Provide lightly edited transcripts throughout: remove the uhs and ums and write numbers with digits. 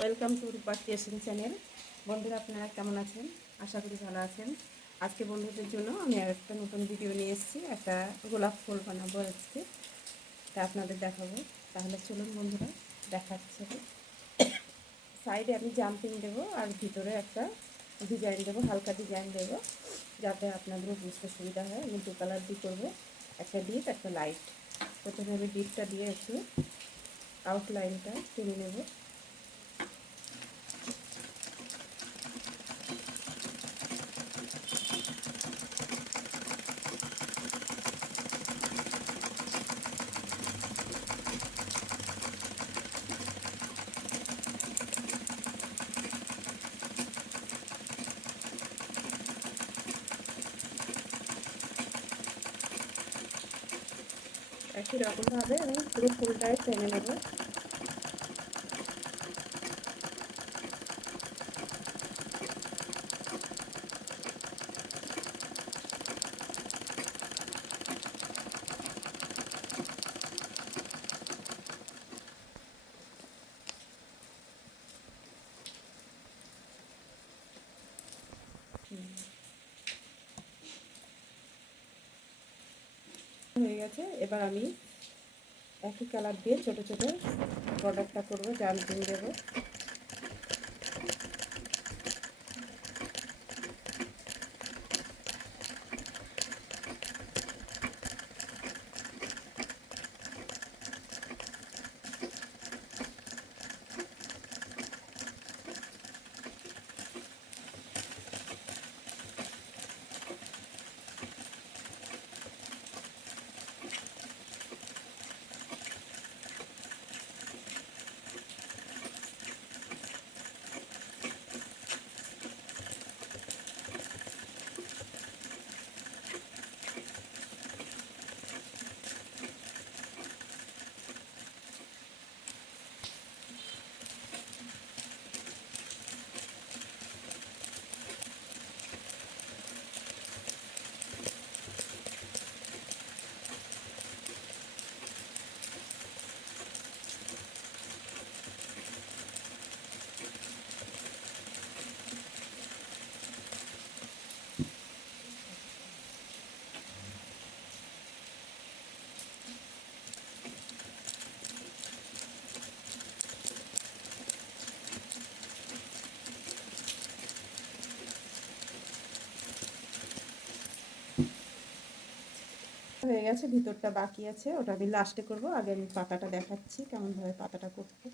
Welcome to Rupa creation channel. বন্ধুরা আপনারা কেমন আছেন? আশা করি ভালো আছেন। আজকে বন্ধুদের জন্য আমি একটা নতুন ভিডিও নিয়ে এসেছি। একটা গোলাপ ফুল বানাবো আজকে, তা আপনাদের দেখাবো। তাহলে চলুন বন্ধুরা, দেখাচ্ছে। সাইডে আমি জাম্পিং দেবো আর ভিতরে একটা ডিজাইন দেবো, হালকা ডিজাইন দেবো, যাতে আপনাদেরও বুঝতে সুবিধা হয়। আমি দু কালার দিয়ে করবো, একটা ডিপ একটা লাইট। প্রথমে আমি ডিপটা দিয়ে একটু আউটলাইনটা টেনে নেবো। একই রকমভাবে আমি পুরো ফুলটাই টেনে নেব। হয়ে গেছে। এবার আমি একই কালার দিয়ে ছোট ছোট বর্ডারটা করবো, জাম্পিং দেবো। হয়ে গেছে, ভিতরটা বাকি আছে, ওটা আমি লাস্টে করব। আগে আমি পাতাটা দেখাচ্ছি কেমনভাবে পাতাটা করতে।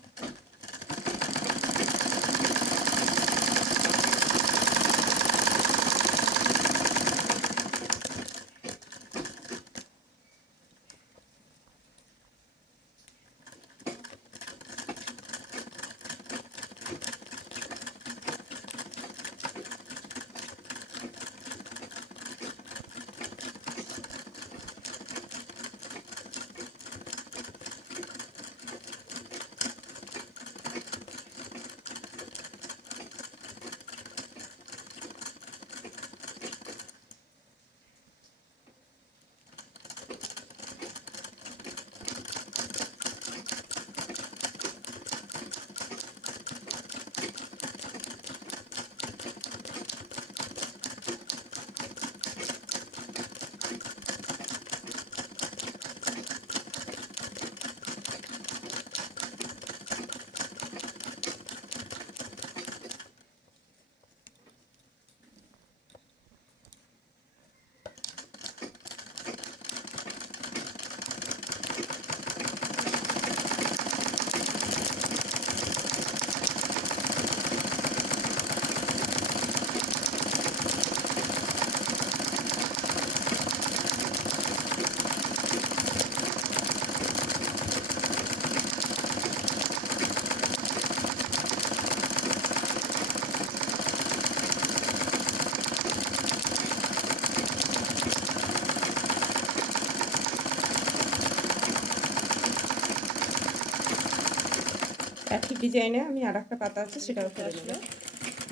একই ডিজাইনে আমি আর একটা পাতা আছে, সেটাও করে নেব।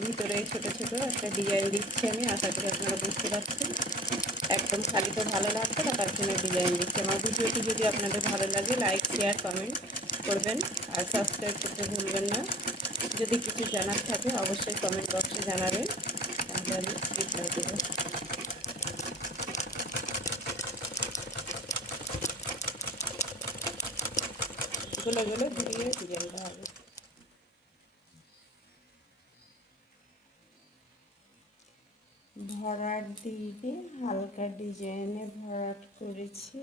ভিতরে ছোটো ছোটো একটা ডিজাইন দিচ্ছি আমি, আশা করি আপনারা বুঝতে পারছেন। একদম খালি তো ভালো লাগবে না, তার জন্য ডিজাইন দিচ্ছি। আমার ভিডিওটি যদি আপনাদের ভালো লাগে লাইক শেয়ার কমেন্ট করবেন আর সাবস্ক্রাইব করতে ভুলবেন না। যদি কিছু জানার থাকে অবশ্যই কমেন্ট বক্সে জানাবেন, তাহলে আমি রিপ্লাই দেবো। এগুলো ঘুরিয়ে ডিজাইন দেওয়া হবে। ভরাট দিয়ে হালকা ডিজাইনে ভরাট করেছি।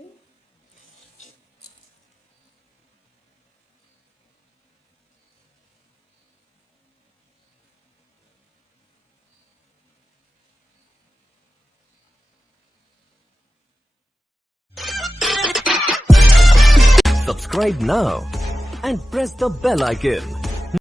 Subscribe now and press the bell icon.